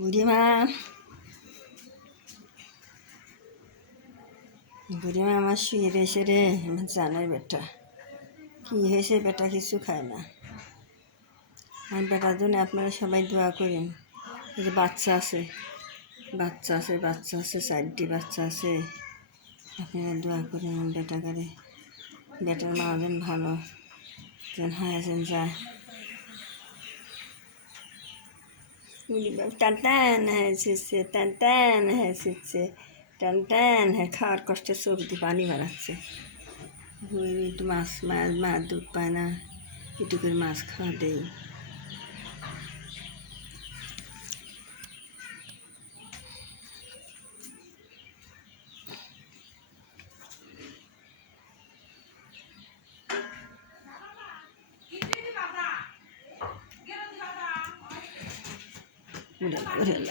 বুড়িমা বুড়িমা আমার শুয়ে রয়েছে রে। আমার জানাই বেটা কী হয়েছে, বেটা কিছু খায় না। আমার বেটার জন্য আপনারা সবাই দোয়া করেন। এই যে বাচ্চা আছে 4টি বাচ্চা আছে। আপনারা দোয়া করেন আমার বেটাকারে, বেটার মা যেন ভালো যেন হয় যেন যায়। টান টান হেসেছে, টান টান হেসেছে, টান টান খাওয়ার কষ্টে চোখ দিয়ে পানি বাড়াচ্ছে। একটু মাছ দুধ পায় না, একটু করে মাছ খাওয়া দেই।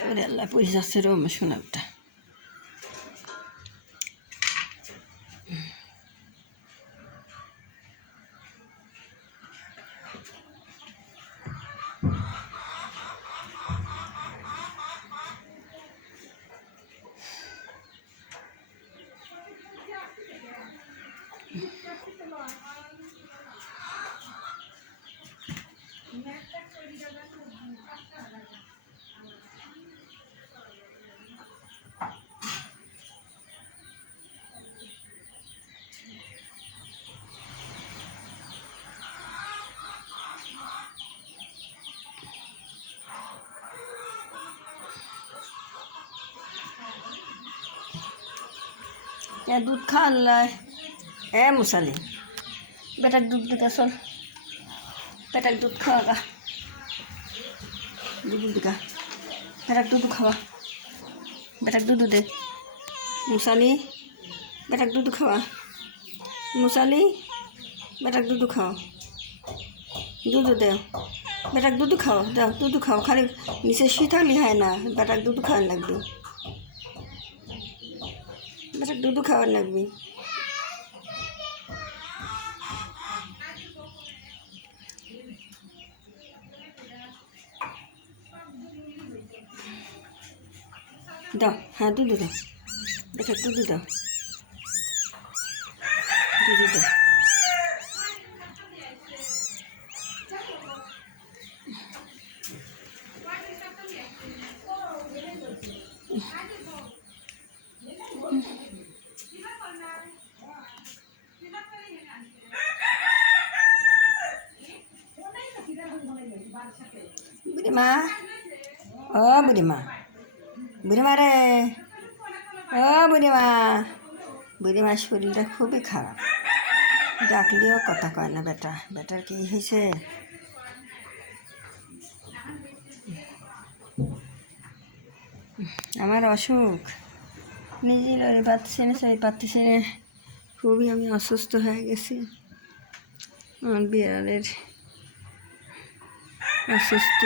ওরে আল্লাহ পড়ে যাচ্ছে রে আমার সোনারটা। দুধ খাওয়াল্লাই মুসালি বেটার দুধ দিকা, চল বেটার দুধ খাওয়া গা, দুধ দিকা, বেটার দুধ খাওয়া, বেটার দুধ দে মুসালি, বেটার দুধ খাওয়া মুসালি, বেটার দুধ খাও, দুধ দেও, বেটার দুধ খাও, দাও দুধ খাও, খালি নিচে শীতালি হয় না, বেটার দুধ খাওয়ার লাগবে, বেটার দুধ খাওয়ার লাগবে। দাও, হ্যাঁ দুধ দাও, বেটার দুধ দাও, দুধ দাও। বুড়িমা, ও বুড়িমা, বুড়িমা রে, ও বুড়িমা, বুড়িমার শরীরটা খুবই খারাপ, ডাকলেও কথা কয় না। বেটার কি হয়েছে? আমার অসুখ নিজের পাচ্ছি না, খুবই আমি অসুস্থ হয়ে গেছি। আমার বিড়ালের অসুস্থ।